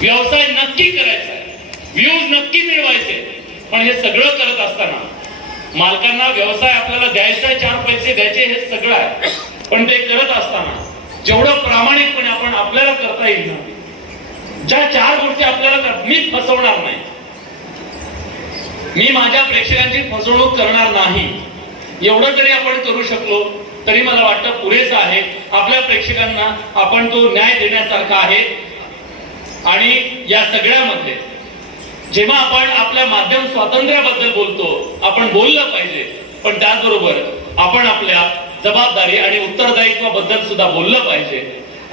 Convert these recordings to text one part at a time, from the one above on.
व्यवसाय नक्की करायचा आहे, व्ह्यूज नक्की मिळवायचे, पण हे सगळं करत असताना मालकांना व्यवसाय आपल्याला द्यायचा आहे, 4 पैसे द्यायचे, हे सगळं आहे, पण ते करत असताना जेवढं प्रामाणिकपणे आपण आपल्याला करता येईल ना, ज्या 4 गोष्टी आपल्याला मी फसवणार नाही, मी माझ्या प्रेक्षकांची फसवणूक करणार नाही, एवढं जरी आपण करू शकलो तरी मला वाटतं पुरेसं आहे. आपल्या प्रेक्षकांना आपण तो न्याय देण्यासारखा आहे. आणि या सगळ्यामध्ये जेव्हा आपण आपल्या माध्यम स्वातंत्र्याबद्दल बोलतो, आपण बोललं पाहिजे, पण त्याचबरोबर आपण आपल्या जबाबदारी आणि उत्तरदायित्वाबद्दल सुद्धा बोललं पाहिजे.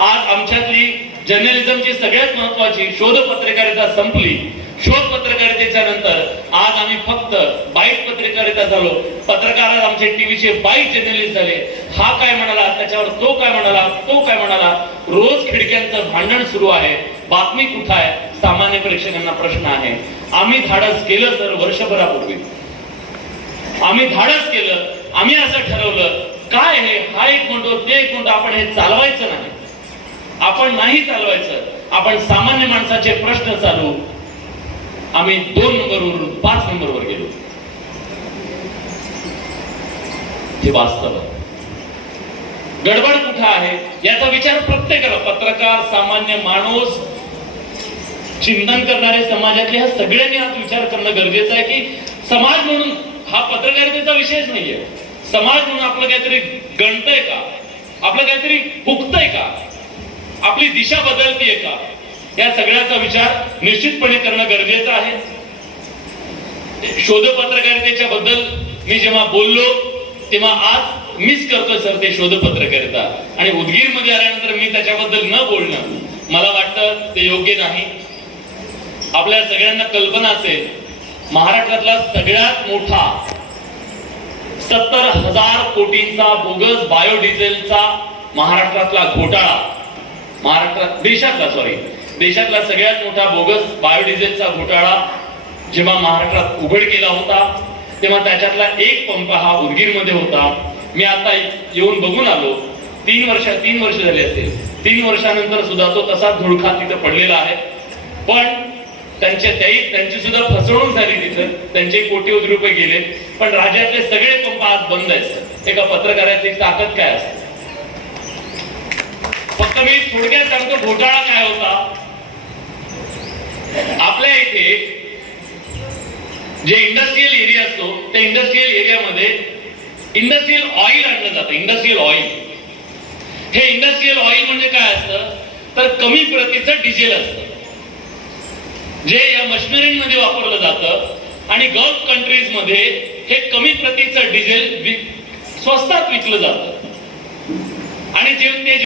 आज आमच्यातली जर्नलिझमची सगळ्यात महत्वाची शोध पत्रकारिता संपली. शोध पत्रकारितेच्या नंतर आज आम्ही फक्त बाईट पत्रकारिता झालो. पत्रकार आमचे टीव्हीचे बाईट जर्नलिस्ट झाले. हा काय म्हणाला, त्याच्यावर तो काय म्हणाला, तो काय म्हणाला, रोज खिडक्यांचं भांडण सुरू आहे. बातमी कुठं आहे, सामान्य प्रेक्षकांना प्रश्न आहे. आम्ही धाडस केलं सर, वर्षभरापूर्वी आम्ही धाडस केलं. आम्ही असं ठरवलं, काय हे, हा एक म्हणतो, ते एक म्हणतो, आपण हे चालवायचं नाही, आपण नाही चालवायचं, आपण सामान्य माणसाचे प्रश्न चालू. आम्ही 2 नंबरवरून 5 नंबरवर गेलो. हे वास्तव. गडबड कुठं आहे याचा विचार प्रत्येकाला, पत्रकार, सामान्य माणूस, चिंतन करणारे समाजातले, ह्या सगळ्यांनी आज विचार करणं गरजेचं आहे की समाज म्हणून हा पत्रकारितेचा विषयच नाहीये. समाज म्हणून आपलं काहीतरी गणतंय का, आपलं काहीतरी हुकतंय का, आपली दिशा बदलतीये का, या सगळ्याचा विचार निश्चितपणे करणं गरजेचं आहे. शोध पत्रकारितेच्या बद्दल मी जेव्हा बोललो तेव्हा आज मिस करतोय सर ते शोध पत्रकारिता. आणि उदगीर मध्ये आल्यानंतर मी त्याच्याबद्दल न बोलणं मला वाटतं ते योग्य नाही. आपल्या सगळ्यांना कल्पना असेल, महाराष्ट्रातला सगळ्यात मोठा 70,000 कोटींचा बोगस बायोडिझेलचा महाराष्ट्रातला घोटाळा, देशातला सगळ्यात मोठा बोगस बायोडिझेलचा घोटाळा जेव्हा महाराष्ट्रात उघड केला होता तेव्हा त्याच्यातला एक पंप हा उदगीरमध्ये होता. मी आता येऊन बघून आलो. 3 वर्ष झाले असेल. 3 वर्षानंतर सुद्धा तो तसा धुळखा तिथे पडलेला आहे. पण त्यांची सुद्धा फसवणूक झाली. तिथे त्यांचे कोटी रुपये गेले. पण राज्यातले सगळे पंप आज बंद आहेत. एका पत्रकाराची ताकद काय असते. फक्त मी थोडक्यात सांगतो घोटाळा काय होता. आपल्या इथे जे इंडस्ट्रियल एरिया असतो त्या इंडस्ट्रियल एरियामध्ये इंडस्ट्रियल ऑइल आणलं जातं. इंडस्ट्रियल ऑइल, हे इंडस्ट्रियल ऑइल म्हणजे काय असतं तर कमी प्रतीचं डिझेल असतं जे या मशिनरीमध्ये वापरलं जातं. आणि गल्फ कंट्रीज मध्ये हे कमी प्रतीचं डिझेल स्वस्तात विकलं जातं. आणि जे